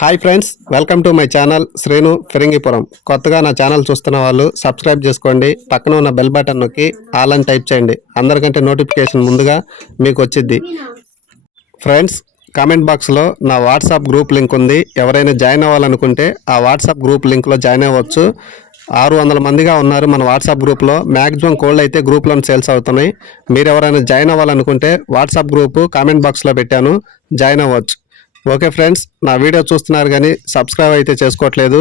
Hi friends, welcome to my channel Srinu Phirangipuram. కొత్తగా నా channel చూస్తున్న వాళ్ళు సబ్స్క్రైబ్ చేసుకోండి. పక్కన ఉన్న బెల్ బటన్ నొక్కి ఆల్ అని టైప్ చేయండి. అందరికంటే నోటిఫికేషన్ ముందుగా మీకు వచ్చింది. ఫ్రెండ్స్, కామెంట్ బాక్స్లో నా వాట్సాప్ గ్రూప్ లింక్ ఉంది. ఎవరైనా జాయిన్ అవ్వాలనుకుంటే ఆ వాట్సాప్ గ్రూప్ లింక్లో జాయిన్ అవ్వచ్చు. 600 మందిగా ఉన్నారు మన వాట్సాప్ గ్రూప్లో. మ్యాక్సిమం కోల్డ్ అయితే గ్రూప్లో సేల్స్ అవుతున్నాయి. మీరు ఎవరైనా జాయిన్ అవ్వాలనుకుంటే వాట్సాప్ గ్రూపు కామెంట్ బాక్స్లో పెట్టాను, జాయిన్ అవ్వచ్చు. ఓకే ఫ్రెండ్స్, నా వీడియో చూస్తున్నారు కానీ సబ్స్క్రైబ్ అయితే చేసుకోవట్లేదు.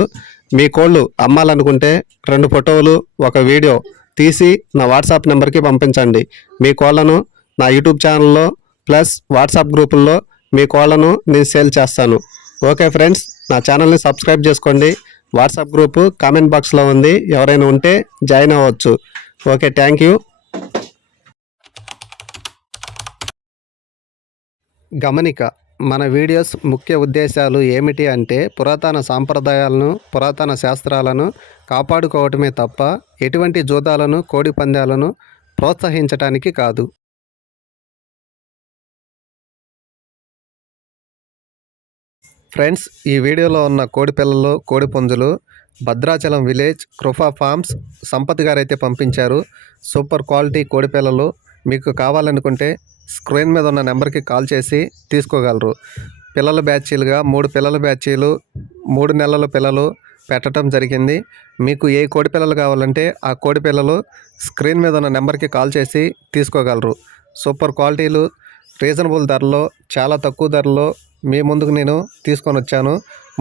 మీ కోళ్ళు అమ్మాలనుకుంటే 2 ఫోటోలు ఒక వీడియో తీసి నా వాట్సాప్ నెంబర్కి పంపించండి. మీ కోళ్ళను నా యూట్యూబ్ ఛానల్లో ప్లస్ వాట్సాప్ గ్రూపుల్లో మీ కోళ్ళను నేను సేల్ చేస్తాను. ఓకే ఫ్రెండ్స్, నా ఛానల్ని సబ్స్క్రైబ్ చేసుకోండి. వాట్సాప్ గ్రూపు కామెంట్ బాక్స్లో ఉంది, ఎవరైనా ఉంటే జాయిన్ అవ్వచ్చు. Okay, thank you. గమనిక, మన వీడియోస్ ముఖ్య ఉద్దేశాలు ఏమిటి అంటే పురాతన సాంప్రదాయాలను, పురాతన శాస్త్రాలను కాపాడుకోవటమే తప్ప ఎటువంటి జూదాలను, కోడి పందాలను ప్రోత్సహించటానికి కాదు. ఫ్రెండ్స్, ఈ వీడియోలో ఉన్న కోడి పిల్లలు, కోడి పుంజులు భద్రాచలం విలేజ్ కృపా ఫార్మ్స్ సంపత్ గారు అయితే పంపించారు. సూపర్ క్వాలిటీ కోడి పిల్లలు. మీకు కావాలనుకుంటే స్క్రీన్ మీద ఉన్న నెంబర్కి కాల్ చేసి తీసుకోగలరు. పిల్లల బ్యాచీలుగా 3 పిల్లల బ్యాచీలు, 3 నెలల పిల్లలు పెట్టడం జరిగింది. మీకు ఏ కోడి పిల్లలు కావాలంటే ఆ కోడి పిల్లలు స్క్రీన్ మీద ఉన్న నెంబర్కి కాల్ చేసి తీసుకోగలరు. సూపర్ క్వాలిటీలు, రీజనబుల్ ధరలో, చాలా తక్కువ ధరలో మీ ముందుకు నేను తీసుకొని వచ్చాను.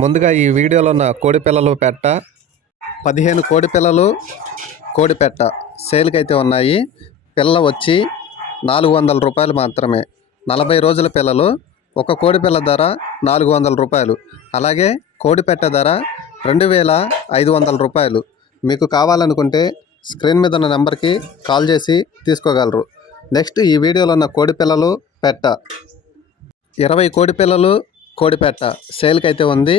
ముందుగా ఈ వీడియోలో ఉన్న కోడి పిల్లలు పెట్ట 15 కోడి పిల్లలు, కోడి పెట్ట సేల్కి అయితే ఉన్నాయి. పిల్ల వచ్చి 400 రూపాయలు మాత్రమే. 40 రోజుల పిల్లలు. ఒక కోడి పిల్ల ధర 400 రూపాయలు. అలాగే కోడి పెట్ట ధర 2500 రూపాయలు. మీకు కావాలనుకుంటే స్క్రీన్ మీద ఉన్న నెంబర్కి కాల్ చేసి తీసుకోగలరు. నెక్స్ట్ ఈ వీడియోలో ఉన్న కోడి పిల్లలు పెట్ట 20 కోడి పిల్లలు, కోడి పెట్ట సేల్కి అయితే ఉంది.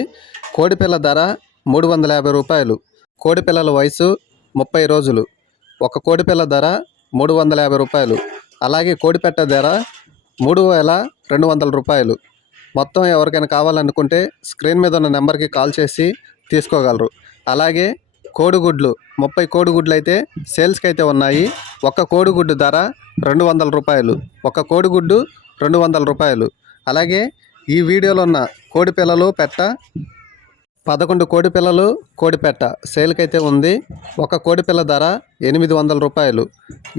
కోడి పిల్ల ధర 350 రూపాయలు. కోడి పిల్లల వయసు 30 రోజులు. ఒక కోడి పిల్ల ధర 350 రూపాయలు. అలాగే కోడి పెట్ట ధర 3200 రూపాయలు. మొత్తం ఎవరికైనా కావాలనుకుంటే స్క్రీన్ మీద ఉన్న నెంబర్కి కాల్ చేసి తీసుకోగలరు. అలాగే కోడిగుడ్లు 30 కోడిగుడ్లు అయితే సేల్స్కి అయితే ఉన్నాయి. ఒక కోడిగుడ్డు ధర 200 రూపాయలు. ఒక కోడిగుడ్డు 200 రూపాయలు. అలాగే ఈ వీడియోలో ఉన్న కోడి పిల్లలు పెట్ట 11 కోడి పిల్లలు, కోడి పెట్ట సేల్కి అయితే ఉంది. ఒక కోడి పిల్ల ధర 800 రూపాయలు.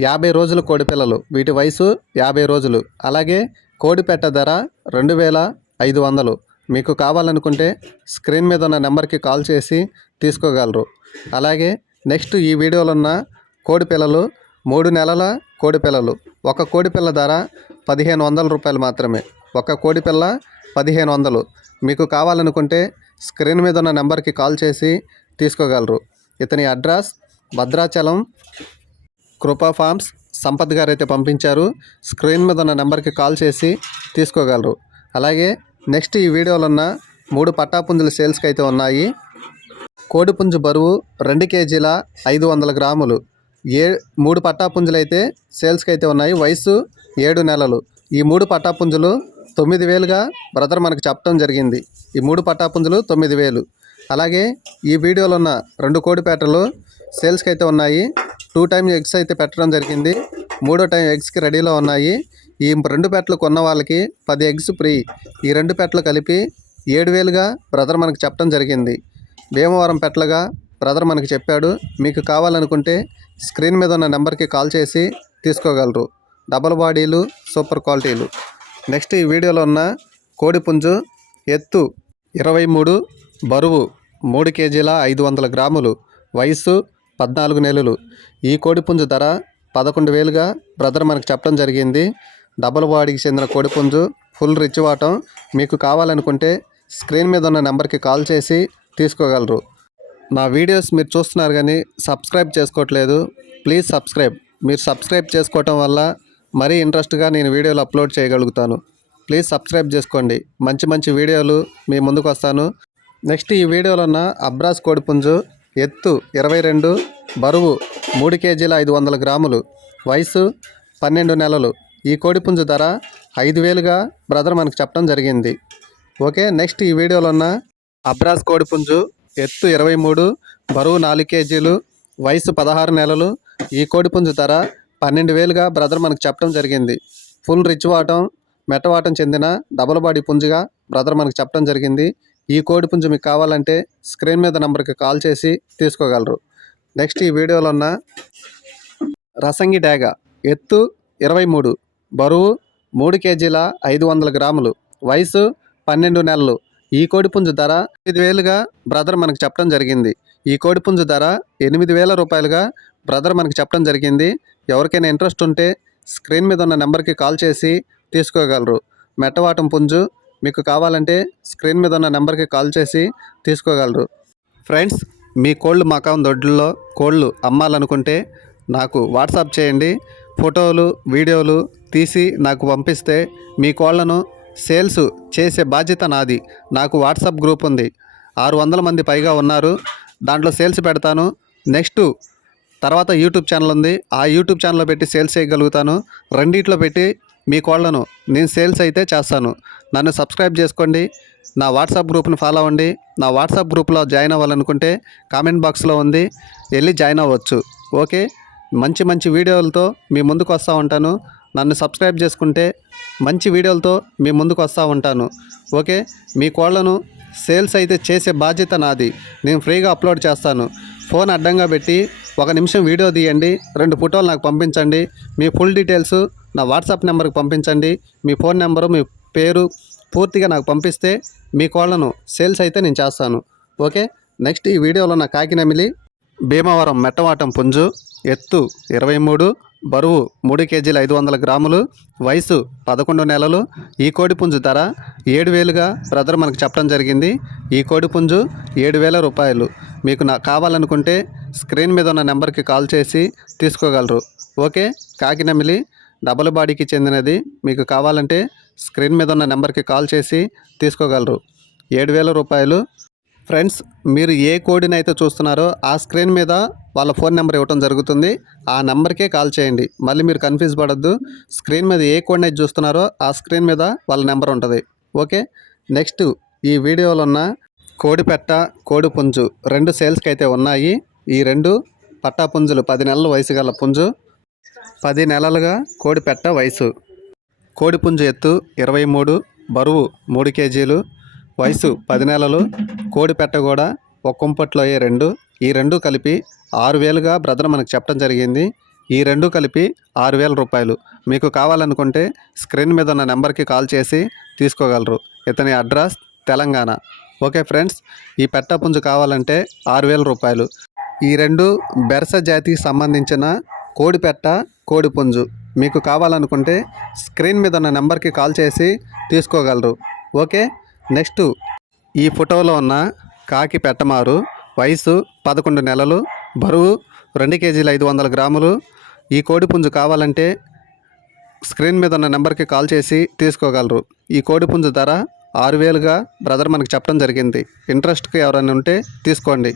50 రోజులు కోడి పిల్లలు, వీటి వయసు 50 రోజులు. అలాగే కోడి పెట్ట ధర 2500. మీకు కావాలనుకుంటే స్క్రీన్ మీద ఉన్న నెంబర్కి కాల్ చేసి తీసుకోగలరు. అలాగే నెక్స్ట్ ఈ వీడియోలో ఉన్న కోడి పిల్లలు 3 నెలల కోడి పిల్లలు. ఒక కోడి పిల్ల ధర 1500 రూపాయలు మాత్రమే. ఒక కోడి పిల్ల 1500. మీకు కావాలనుకుంటే స్క్రీన్ మీద ఉన్న నెంబర్కి కాల్ చేసి తీసుకోగలరు. ఇతని అడ్రస్ భద్రాచలం కృపా ఫార్మ్స్ సంపత్ గారు అయితే పంపించారు. స్క్రీన్ మీద ఉన్న నెంబర్కి కాల్ చేసి తీసుకోగలరు. అలాగే నెక్స్ట్ ఈ వీడియోలో ఉన్న 3 పట్టాపుంజులు సేల్స్కి అయితే ఉన్నాయి. కోడిపుంజు బరువు 2 కేజీల 500 గ్రాములు. 3 పట్టాపుంజులు అయితే సేల్స్కి అయితే ఉన్నాయి. వయసు 7 నెలలు. ఈ 3 పట్టాపుంజులు 9000గా బ్రదర్ మనకు చెప్పడం జరిగింది. ఈ 3 పట్టాపుంజులు 9000. అలాగే ఈ వీడియోలో ఉన్న 2 కోడి పెట్టలు సేల్స్కి అయితే ఉన్నాయి. 2 టైమ్స్ ఎగ్స్ అయితే పెట్టడం జరిగింది. 3వ టైం ఎగ్స్కి రెడీలో ఉన్నాయి. ఈ 2 పెట్టలు కొన్న వాళ్ళకి 10 ఎగ్స్ ఫ్రీ. ఈ 2 పెట్టలు కలిపి 7000గా బ్రదర్ మనకు చెప్పడం జరిగింది. భీమవరం పెట్టలుగా బ్రదర్ మనకు చెప్పాడు. మీకు కావాలనుకుంటే స్క్రీన్ మీద ఉన్న నెంబర్కి కాల్ చేసి తీసుకోగలరు. డబల్ బాడీలు, సూపర్ క్వాలిటీలు. నెక్స్ట్ ఈ వీడియోలో ఉన్న కోడిపుంజు ఎత్తు 23, బరువు 3 కేజీల 500 గ్రాములు, వయసు 14 నెలలు. ఈ కోడిపుంజు ధర 11000గా బ్రదర్ మనకు చెప్పడం జరిగింది. డబల్ బాడీకి చెందిన కోడిపుంజు, ఫుల్ రిచ్ వాటం. మీకు కావాలనుకుంటే స్క్రీన్ మీద ఉన్న నెంబర్కి కాల్ చేసి తీసుకోగలరు. నా వీడియోస్ మీరు చూస్తున్నారు కానీ సబ్స్క్రైబ్ చేసుకోవట్లేదు. Please subscribe. మీరు సబ్స్క్రైబ్ చేసుకోవటం వల్ల మరీ ఇంట్రెస్ట్గా నేను వీడియోలు అప్లోడ్ చేయగలుగుతాను. ప్లీజ్ సబ్స్క్రైబ్ చేసుకోండి. మంచి మంచి వీడియోలు మీ ముందుకు వస్తాను. నెక్స్ట్ ఈ వీడియోలో ఉన్న అబ్రాస్ కోడిపుంజు ఎత్తు 22, బరువు 3 కేజీల 500 గ్రాములు, వయసు 12 నెలలు. ఈ కోడిపుంజు ధర 5000గా బ్రదర్ మనకు చెప్పడం జరిగింది. ఓకే, నెక్స్ట్ ఈ వీడియోలో ఉన్న అబ్రాస్ కోడిపుంజు, ఎత్తు 23, బరువు 4 కేజీలు, వయసు 16 నెలలు. ఈ కోడిపుంజు ధర 12,000గా బ్రదర్ మనకు చెప్పడం జరిగింది. ఫుల్ రిచ్ వాటం, మెట్టవాటం చెందిన డబుల్ బాడీ పుంజుగా బ్రదర్ మనకు చెప్పడం జరిగింది. ఈ కోడిపుంజు మీకు కావాలంటే స్క్రీన్ మీద నెంబర్కి కాల్ చేసి తీసుకోగలరు. నెక్స్ట్ ఈ వీడియోలో ఉన్న రసంగి డేగ, ఎత్తు 23, బరువు 3 కేజీల 500 గ్రాములు, వయసు 12 నెలలు. ఈ కోడిపుంజు ధర 8,000గా బ్రదర్ మనకు చెప్పడం జరిగింది. ఈ కోడిపుంజు ధర 8,000 రూపాయలుగా బ్రదర్ మనకు చెప్పడం జరిగింది. ఎవరికైనా ఇంట్రెస్ట్ ఉంటే స్క్రీన్ మీద ఉన్న నెంబర్కి కాల్ చేసి తీసుకోగలరు. మెట్టవాటం పుంజు మీకు కావాలంటే స్క్రీన్ మీద ఉన్న నెంబర్కి కాల్ చేసి తీసుకోగలరు. ఫ్రెండ్స్, మీ కోళ్ళు మకాం దొడ్లలో కోళ్ళు అమ్మాలనుకుంటే నాకు వాట్సాప్ చేయండి. ఫోటోలు వీడియోలు తీసి నాకు పంపిస్తే మీ కోళ్లను సేల్స్ చేసే బాధ్యత నాది. నాకు వాట్సాప్ గ్రూప్ ఉంది, 600 మంది పైగా ఉన్నారు. దాంట్లో సేల్స్ పెడతాను. నెక్స్ట్ తర్వాత యూట్యూబ్ ఛానల్ ఉంది, ఆ యూట్యూబ్ ఛానల్లో పెట్టి సేల్స్ చేయగలుగుతాను. రెండిట్లో పెట్టి మీ కోళ్లను నేను సేల్స్ అయితే చేస్తాను. నన్ను సబ్స్క్రైబ్ చేసుకోండి, నా వాట్సాప్ గ్రూప్ని ఫాలో అవ్వండి. నా వాట్సాప్ గ్రూప్లో జాయిన్ అవ్వాలనుకుంటే కామెంట్ బాక్స్లో ఉంది, వెళ్ళి జాయిన్ అవ్వచ్చు. ఓకే, మంచి మంచి వీడియోలతో మీ ముందుకు వస్తూ ఉంటాను. నన్ను సబ్స్క్రైబ్ చేసుకుంటే మంచి వీడియోలతో మీ ముందుకు వస్తూ ఉంటాను. ఓకే, మీ కోళ్లను సేల్స్ అయితే చేసే బాధ్యత నాది. నేను ఫ్రీగా అప్లోడ్ చేస్తాను. ఫోన్ అడ్డంగా పెట్టి 1 నిమిషం వీడియో తీయండి, 2 ఫోటోలు నాకు పంపించండి. మీ ఫుల్ డీటెయిల్స్ నా వాట్సాప్ నెంబర్కి పంపించండి. మీ ఫోన్ నెంబరు, మీ పేరు పూర్తిగా నాకు పంపిస్తే మీ కోళ్లను సేల్స్ అయితే నేను చేస్తాను. ఓకే, నెక్స్ట్ ఈ వీడియోలో నా కాకినెమిలి భీమవరం మెట్టవాటం పుంజు, ఎత్తు 23, బరువు 3 కేజీల 500 గ్రాములు, వయసు 11 నెలలు. ఈ కోడిపుంజు ధర 7,000గా బ్రదర్ మనకు చెప్పడం జరిగింది. ఈ కోడిపుంజు 7,000 రూపాయలు. మీకు కావాలనుకుంటే స్క్రీన్ మీద ఉన్న నెంబర్కి కాల్ చేసి తీసుకోగలరు. ఓకే, కాకినెమిలి డబుల్ బాడీకి చెందినది. మీకు కావాలంటే స్క్రీన్ మీద ఉన్న నెంబర్కి కాల్ చేసి తీసుకోగలరు. 7,000 రూపాయలు. ఫ్రెండ్స్, మీరు ఏ కోడిని అయితే చూస్తున్నారో ఆ స్క్రీన్ మీద వాళ్ళ ఫోన్ నెంబర్ ఇవ్వడం జరుగుతుంది. ఆ నెంబర్కే కాల్ చేయండి. మళ్ళీ మీరు కన్ఫ్యూజ్ పడద్దు. స్క్రీన్ మీద ఏ కోడిని అయితే చూస్తున్నారో ఆ స్క్రీన్ మీద వాళ్ళ నెంబర్ ఉంటుంది. ఓకే, నెక్స్ట్ ఈ వీడియోలో ఉన్న కోడిపెట్ట, కోడిపుంజు 2 సేల్స్కి అయితే ఉన్నాయి. ఈ 2 పట్టా పుంజులు 10 నెలల వయసు గల పుంజు, 10 నెలలుగా కోడిపెట్ట వయసు. కోడిపుంజు ఎత్తు 23, బరువు 3 కేజీలు, వయసు 10 నెలలు. కోడిపెట్ట కూడా ఒక కుంపట్లో 2. ఈ 2 కలిపి 6,000గా బ్రదర్ మనకు చెప్పడం జరిగింది. ఈ 2 కలిపి 6,000 రూపాయలు. మీకు కావాలనుకుంటే స్క్రీన్ మీద ఉన్న నెంబర్కి కాల్ చేసి తీసుకోగలరు. ఇతని అడ్రస్ తెలంగాణ. ఓకే ఫ్రెండ్స్, ఈ పెట్ట పుంజు కావాలంటే 6,000 రూపాయలు. ఈ 2 బెర్స జాతికి సంబంధించిన కోడిపెట్ట, కోడిపుంజు మీకు కావాలనుకుంటే స్క్రీన్ మీద ఉన్న నెంబర్కి కాల్ చేసి తీసుకోగలరు. ఓకే, నెక్స్ట్ ఈ ఫోటోలో ఉన్న కాకి పెట్టమారు, వయసు 11 నెలలు, బరువు 2 కేజీల 500 గ్రాములు. ఈ కోడిపుంజు కావాలంటే స్క్రీన్ మీద ఉన్న నెంబర్కి కాల్ చేసి తీసుకోగలరు. ఈ కోడిపుంజు ధర 6,000గా బ్రదర్ మనకు చెప్పడం జరిగింది. ఇంట్రెస్ట్కి ఎవరైనా ఉంటే తీసుకోండి.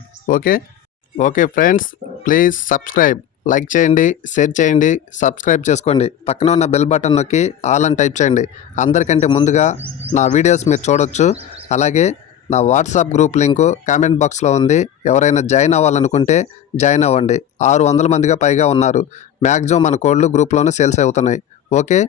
Okay friends, please subscribe. Like చేయండి, షేర్ చేయండి, సబ్స్క్రైబ్ చేసుకోండి. పక్కన ఉన్న బెల్ బటన్ నొక్కి ఆల్ అని టైప్ చేయండి. అందరికంటే ముందుగా నా వీడియోస్ మీరు చూడొచ్చు. అలాగే నా వాట్సాప్ గ్రూప్ లింకు కామెంట్ బాక్స్లో ఉంది. ఎవరైనా జాయిన్ అవ్వాలనుకుంటే జాయిన్ అవ్వండి. 600 మందిగా పైగా ఉన్నారు. మ్యాక్సిమం మన కోళ్ళు గ్రూప్లోనే సేల్స్ అవుతున్నాయి. ఓకే.